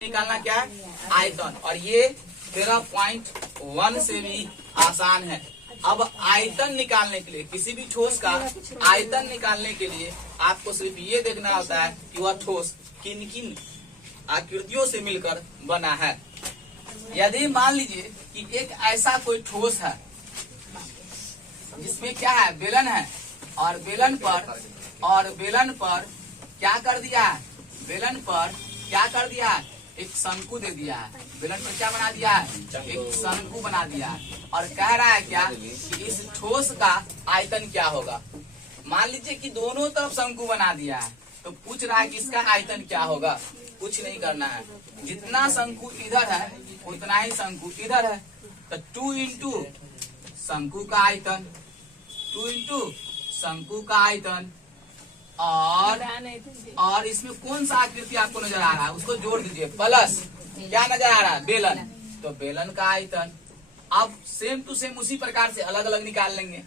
निकालना क्या है, आयतन। और ये 13.1 से भी आसान है। अब आयतन निकालने के लिए, किसी भी ठोस का आयतन निकालने के लिए आपको सिर्फ ये देखना होता है कि वह ठोस किन किन आकृतियों से मिलकर बना है। यदि मान लीजिए कि एक ऐसा कोई ठोस है जिसमें क्या है, बेलन है, और बेलन पर क्या कर दिया है, बेलन पर क्या कर दिया है, एक शंकु दे दिया है। बेलन पर क्या बना दिया है, एक शंकु बना दिया है। और कह रहा है क्या कि इस ठोस का आयतन क्या होगा। मान लीजिए कि दोनों तरफ शंकु बना दिया है, तो पूछ रहा है कि इसका आयतन क्या होगा। कुछ नहीं करना है, जितना शंकु इधर है उतना ही शंकु इधर है, तो 2 इंटू शंकु का आयतन, 2 इंटू शंकु का आयतन। और इसमें कौन सा आकृति आपको नजर आ रहा है उसको जोड़ दीजिए, प्लस क्या नजर आ रहा है, बेलन, तो बेलन का आयतन। अब सेम टू सेम उसी प्रकार से अलग अलग निकाल लेंगे,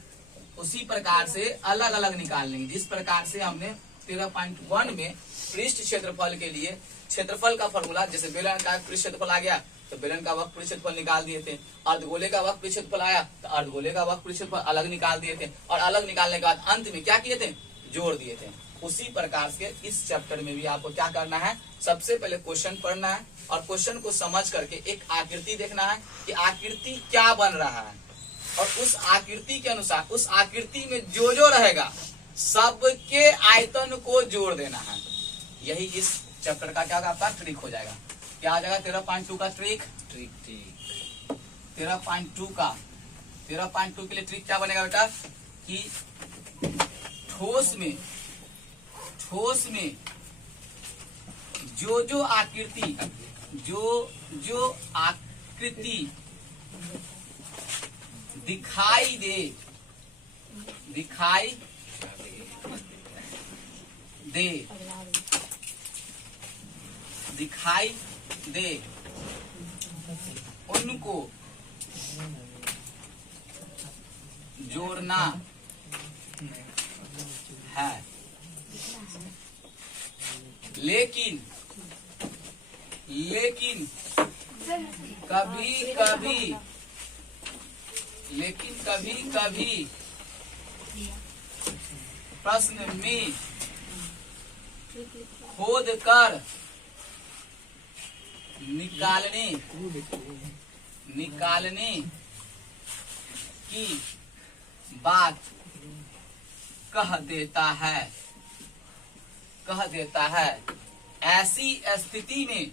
उसी प्रकार से अलग अलग निकाल लेंगे जिस प्रकार से हमने 13.1 में पृष्ठ क्षेत्रफल के लिए क्षेत्रफल का फॉर्मूला, जैसे बेलन का पृष्ठ क्षेत्रफल आ गया तो बेलन का वक्र पृष्ठ क्षेत्रफल निकाल दिए थे। अर्धगोले का वक्र पृष्ठ क्षेत्रफल आया तो अर्धगोले का वक्र पृष्ठ क्षेत्रफल अलग निकाल दिए थे। और अलग निकालने के बाद अंत में क्या किए थे, जोड़ दिए थे। उसी प्रकार से इस चैप्टर में भी आपको क्या करना है, सबसे पहले क्वेश्चन पढ़ना है और क्वेश्चन को समझ करके एक आकृति देखना है कि आकृति क्या बन रहा है, और उस आकृति के अनुसार उस आकृति में जो जो रहेगा सबके आयतन को जोड़ देना है। यही इस चैप्टर का क्या होगा, आपका ट्रिक हो जाएगा। क्या आ जाएगा 13.2 का ट्रिक 13.2 के लिए ट्रिक क्या बनेगा बेटा, कि ठोस में जो जो आकृति दिखाई दे उनको जोड़ना है। लेकिन कभी कभी प्रश्न में खोद कर निकालने की बात कह देता है। ऐसी स्थिति में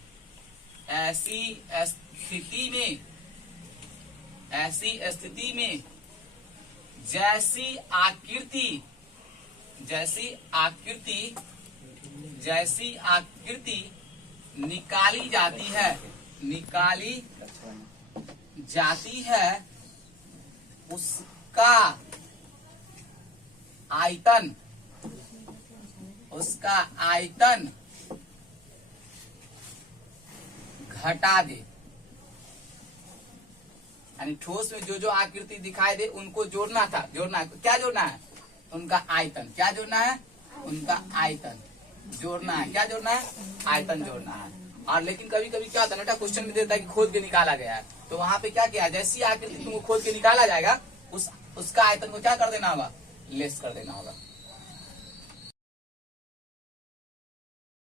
जैसी आकृति निकाली जाती है उसका आयतन घटा दे। यानी ठोस में जो जो आकृति दिखाई दे उनको जोड़ना है। क्या जोड़ना है, उनका आयतन। क्या जोड़ना है, उनका आयतन जोड़ना है। क्या जोड़ना है, आयतन जोड़ना है। और लेकिन कभी कभी क्या होता है बेटा, क्वेश्चन में देता है कि खोद के निकाला गया है, तो वहां पे क्या किया, जैसी आकृति तुमको खोद के निकाला जाएगा उसका आयतन को क्या कर देना होगा, लेस कर देना होगा।